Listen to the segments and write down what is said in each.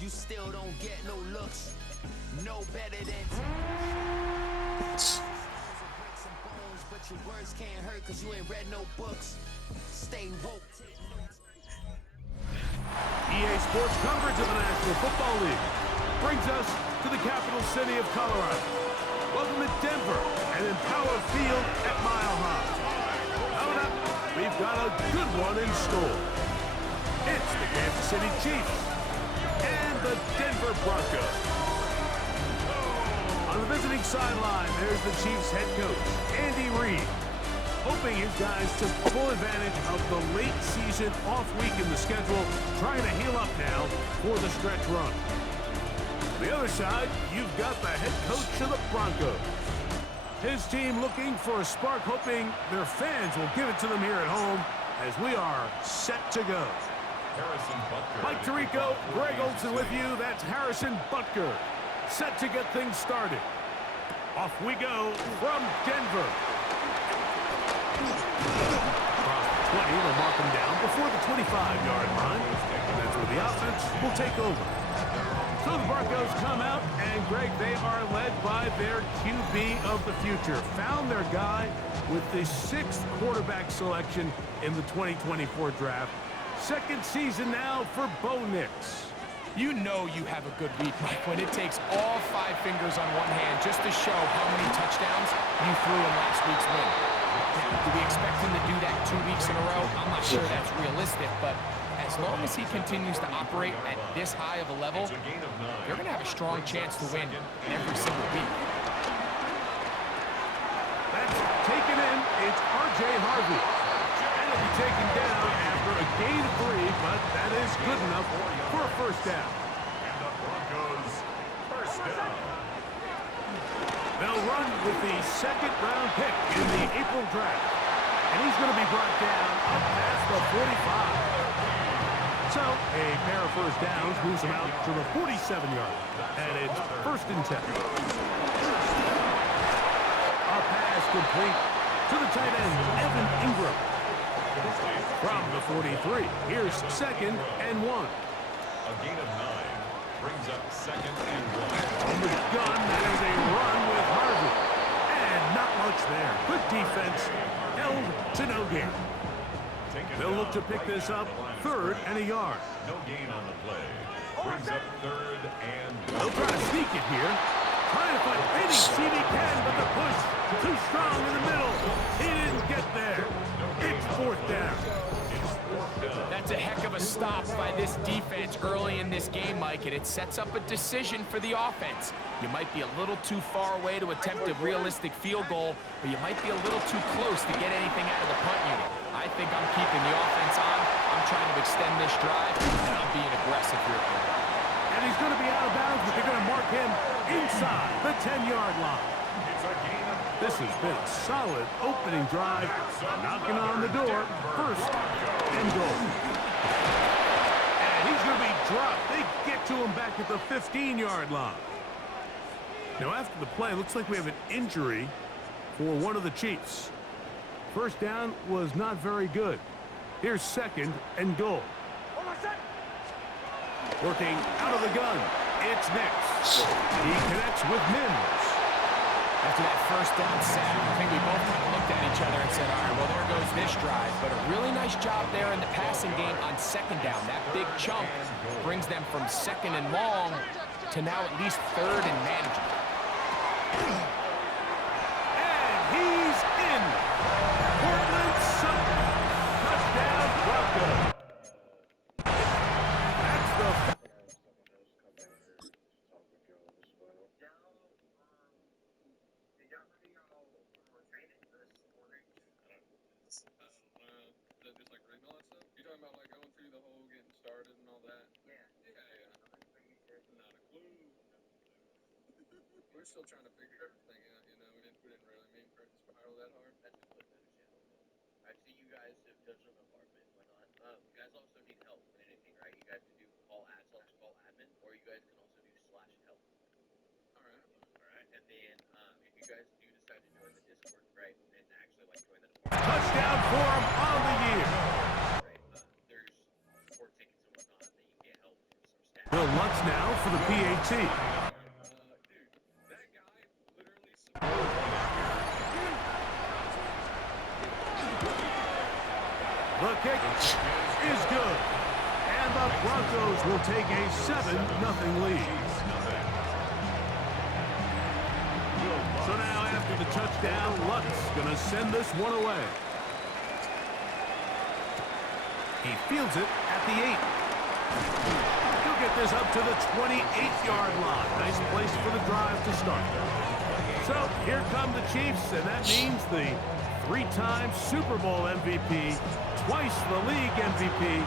You still don't get no looks. No better than but your words can't hurt cause you ain't read no books. Stay woke. EA Sports coverage of the National Football League brings us to the capital city of Colorado. Welcome to Denver and in Power Field at Mile High. Coming up, we've got a good one in store. It's the Kansas City Chiefs and the Denver Broncos. On the visiting sideline, there's the Chiefs head coach, Andy Reid, hoping his guys took full advantage of the late season off week in the schedule, trying to heal up now for the stretch run. On the other side, you've got the head coach of the Broncos. His team looking for a spark, hoping their fans will give it to them here at home as we are set to go. Mike Tirico, Greg Olson with you. That's Harrison Butker, set to get things started. Off we go from Denver. Across the 20, they'll mark him down before the 25-yard line. And that's where the offense will take over. So the Broncos come out, and Greg, they are led by their QB of the future. Found their guy with the 6th quarterback selection in the 2024 draft. Second season now for Bo Nix. You know you have a good week, Mike, when it takes all 5 fingers on one hand just to show how many touchdowns you threw in last week's win. Do we expect him to do that 2 weeks in a row? I'm not sure that's realistic, but as long as he continues to operate at this high of a level, they're going to have a strong chance to win every single week. That's taken in. It's R.J. Harvey. And it'll be taken down after a gain of 3, but that is good enough for a first down. And the Broncos first down. They'll run with the 2nd-round pick in the April draft. And he's going to be brought down up past the 45. So a pair of first downs moves him out to the 47-yard. And it's 1st and 10. A pass complete to the tight end, Evan Ingram. From the 43, here's 2nd and 1. A gain of 9 brings up 2nd and 1. On the gun, that is a run with Harvey. And not much there. Good defense, held to no gain. They'll look to pick this up 3rd and a yard. No gain on the play. Brings up 3rd and 1. They'll try to sneak it here. Trying to find any CD can, but the push too strong in the middle. He didn't get there. It's 4th down. That's a heck of a stop by this defense early in this game, Mike, and it sets up a decision for the offense. You might be a little too far away to attempt a realistic field goal, but you might be a little too close to get anything out of the punt unit. I think I'm keeping the offense on. I'm trying to extend this drive, and I'm being aggressive here. And he's going to be out of bounds, but they're going to mark him inside the 10-yard line. This has been a solid opening drive, knocking on the door, 1st and goal. And he's going to be dropped. They get to him back at the 15-yard line. Now, after the play, it looks like we have an injury for one of the Chiefs. First down was not very good. Here's 2nd and goal. Working out of the gun, it's Nix. He connects with Mims. After that first down sack, I think we both kind of looked at each other and said, all right, well, there goes this drive. But a really nice job there in the passing game on 2nd down. That big chunk brings them from 2nd and long to now at least 3rd and manageable. And he's in. Portland Sutton. Touchdown, Broncos. That's the... We're still trying to figure everything out, you know. We didn't really mean for it to spiral that hard. That's completely understandable. I see you guys have done some apartment and whatnot. You guys also need help with anything, right? You guys can do call admin, or you guys can also do /help. Alright. And then if you guys do decide to join the Discord, right, and actually like join the department. Touchdown for him on the year. Right, there's support tickets and whatnot that you can't help from some staff. Well, once Chiefs now for the PAT. That guy literally. The kick is good. And the Broncos will take a 7-0 lead. So now after the touchdown, Luck's going to send this one away. He fields it at the 8. He'll get this up to the 28-yard line. Nice place for the drive to start. So here come the Chiefs, and that means the 3-time Super Bowl MVP, twice the league MVP.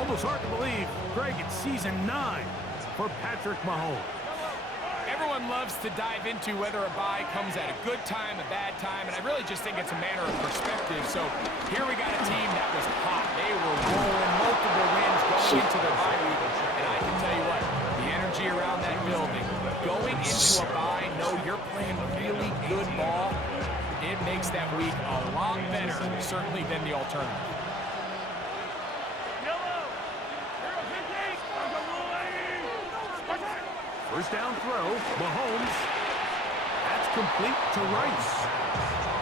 Almost hard to believe, Greg, it's season 9 for Patrick Mahomes. Everyone loves to dive into whether a bye comes at a good time, a bad time, and I really just think it's a matter of perspective. So here we got a team that was hot. They were rolling multiple wins going into their bye week, and I can tell you what, the energy around that building, going into a bye, know you're playing really good ball, it makes that week a lot better, certainly, than the alternative. First down throw, Mahomes. That's complete to Rice.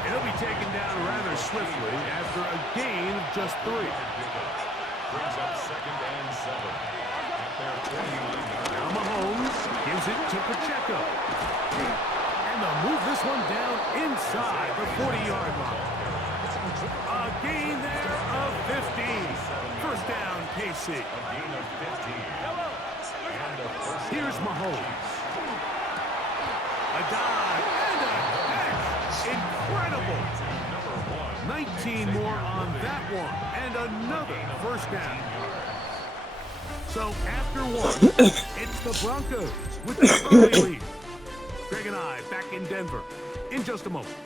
He'll be taken down rather swiftly after a gain of just 3. Brings up 2nd and 7. At their 29. Now Mahomes gives it to Pacheco. And they'll move this one down inside the 40-yard line. A gain there of 15. First down, KC. A gain of 15. Here's Mahomes. A dive and a catch. Incredible. 19 more on that one. And another first down. So after one, it's the Broncos with the early lead. Greg and I back in Denver in just a moment.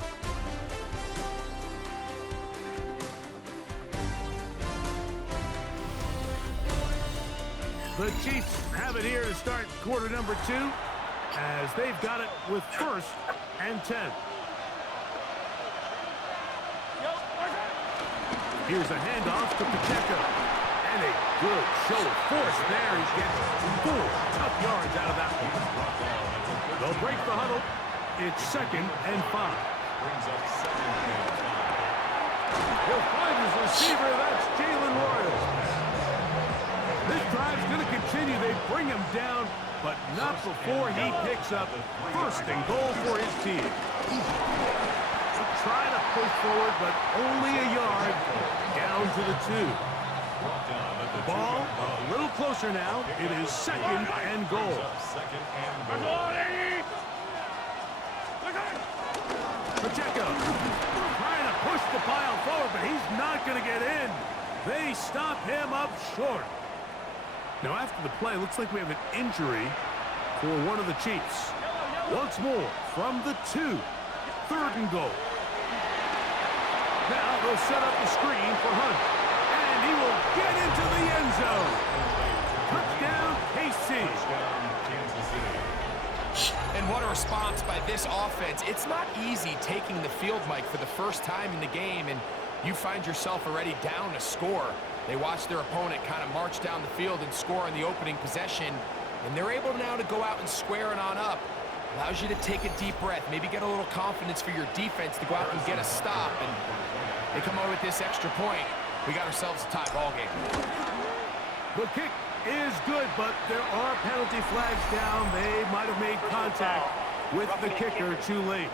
The Chiefs have it here to start quarter number 2 as they've got it with 1st and 10. Here's a handoff to Pacheco. And a good show of force there. He gets 4 tough yards out of that one. They'll break the huddle. It's 2nd and 5. He'll find his receiver. That's Jalen Royals. This drive's going to continue. They bring him down, but not before he picks up 1st and goal for his team. He'll try to push forward, but only a yard down to the 2. The ball a little closer now. It is 2nd and goal. Pacheco trying to push the pile forward, but he's not going to get in. They stop him up short. Now, after the play, looks like we have an injury for one of the Chiefs. Once more, from the 2, 3rd and goal. Now they'll set up the screen for Hunt. And he will get into the end zone. Touchdown, KC. And what a response by this offense. It's not easy taking the field, Mike, for the first time in the game, and you find yourself already down a score. They watch their opponent kind of march down the field and score on the opening possession, and they're able now to go out and square it on up. Allows you to take a deep breath, maybe get a little confidence for your defense to go out and get a stop, and they come over with this extra point. We got ourselves a tie ball game. The kick is good, but there are penalty flags down. They might have made contact with the kicker too late.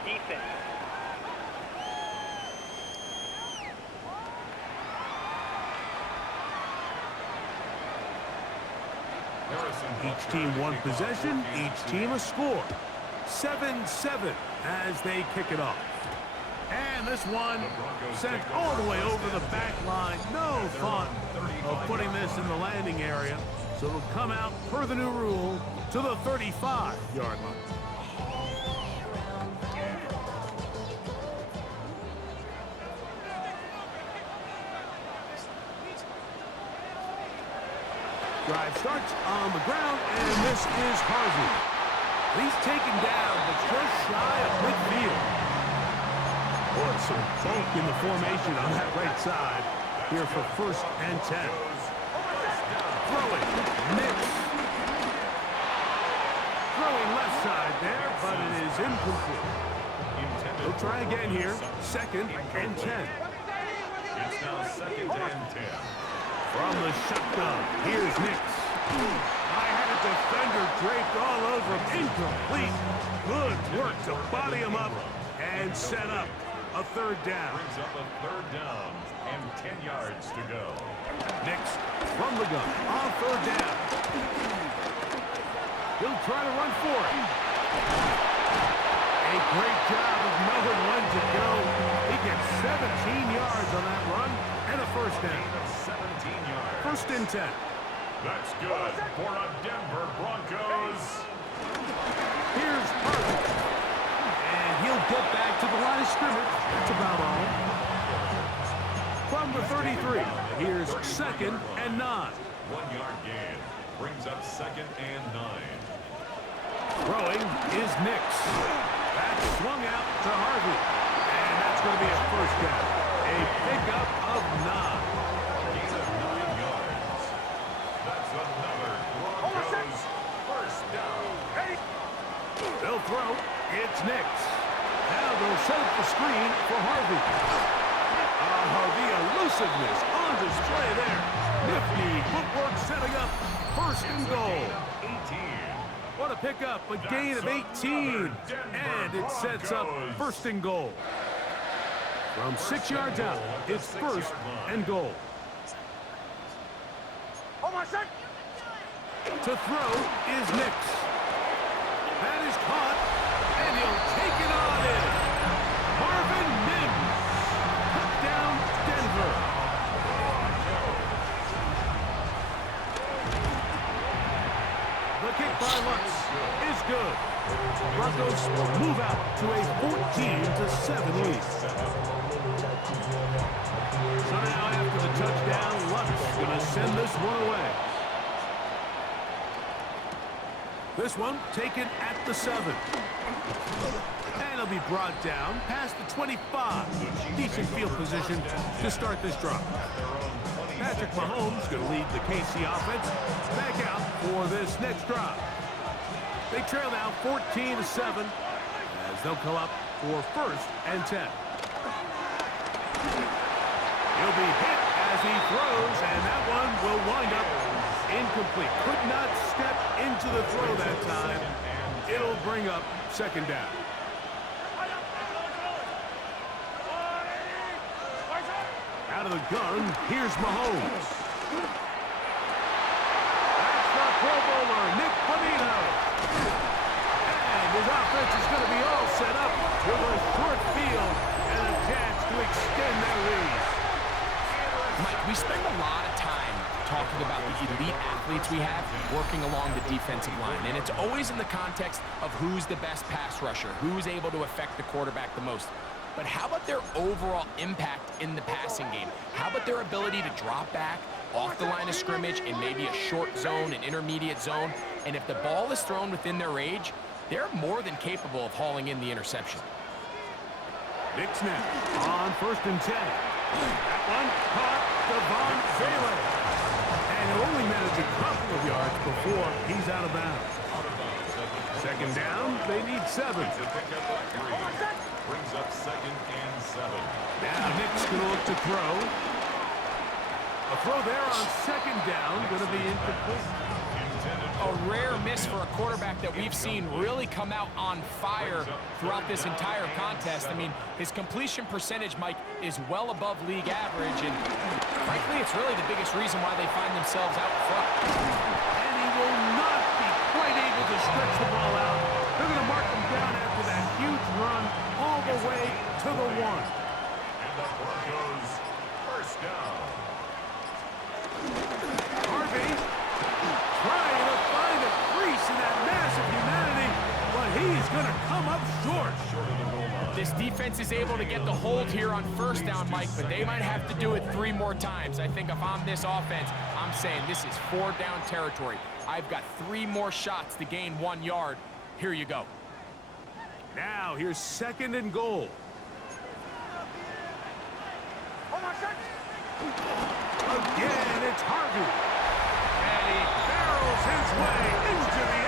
Each team one possession, each team a score. 7-7 as they kick it off. And this one sent all the way over the back line. No thought of putting this in the landing area. So it'll come out per the new rule to the 35-yard line. Drive starts on the ground, and this is Harvey. He's taken down, but just shy of midfield. Boy, some bulk in the formation on that right side here for 1st and 10. Throwing, mix. but it is incomplete. He'll try again here. 2nd and 10. It's now 2nd and 10. From the shotgun, here's Nix. I had a defender draped all over him. Incomplete. Good work to body him up and set up a 3rd down. Brings up a 3rd down and 10 yards to go. Nix from the gun on 3rd down. He'll try to run for it. A great job of knowing when to go. He gets 17 yards on that run and a 1st down. 17 yards. 1st and 10. That's good for a Denver Broncos. Here's Harvey. And he'll get back to the line of scrimmage. That's about all. From the 33, here's 2nd and 9. 1-yard gain. Brings up 2nd and 9. Throwing is Nix. That's swung out to Harvey. And that's going to be a 1st down. A pickup of 9. Gain of 9 yards. That's another Broncos 1st down. They'll throw. It's Nix. Now they'll set up the screen for Harvey. Harvey, elusiveness on display there. Nifty footwork setting up 1st and goal. 18. What a pickup, a gain of 18. And it sets up 1st and goal. From 6 yards out, it's 1st and goal. To throw is Nix. That is caught, and he'll take it on in. Marvin Mims. Touchdown, Denver. The kick by Lutz is good. Broncos will move out to a 14-7 lead. So now after the touchdown, Lutz going to send this one away. This one taken at the 7. And it'll be brought down past the 25. Decent field position to start this drive. Patrick Mahomes going to lead the KC offense back out for this next drive. They trail now 14-7 as they'll come up for 1st and 10. He'll be hit as he throws, and that one will wind up incomplete. Could not step into the throw that time. It'll bring up 2nd down. Out of the gun, here's Mahomes. That's for Pro Bowler Nick Bonito. And his offense is going to be all set up with a short field and a chance to extend their lead. Mike, we spend a lot of time talking about the elite athletes we have working along the defensive line, and it's always in the context of who's the best pass rusher, who's able to affect the quarterback the most. But how about their overall impact in the passing game? How about their ability to drop back off the line of scrimmage in maybe a short zone, an intermediate zone? And if the ball is thrown within their range, they're more than capable of hauling in the interception. Nick Smith on 1st and 10. That one caught Devon Bailey. And he'll only manage a couple of yards before he's out of bounds. 2nd down, they need 7. Brings up 2nd and 7. Now Nick's going to look to throw. A throw there on 2nd down, going to be incomplete. A rare miss for a quarterback that we've seen really come out on fire throughout this entire contest. I mean, his completion percentage, Mike, is well above league average, and frankly, it's really the biggest reason why they find themselves out front. And he will not be quite able to stretch the ball out. They're going to mark him down after that huge run all the way to the 1. And the Broncos 1st down. Harvey trying to find a crease in that mass of humanity, but he's going to come up short. This defense is able to get the hold here on 1st down, Mike, but they might have to do it 3 more times. I think if I'm this offense, I'm saying this is 4-down territory. I've got 3 more shots to gain 1 yard. Here you go. Now here's 2nd and goal. Again, it's Harvey. And he barrels his way into the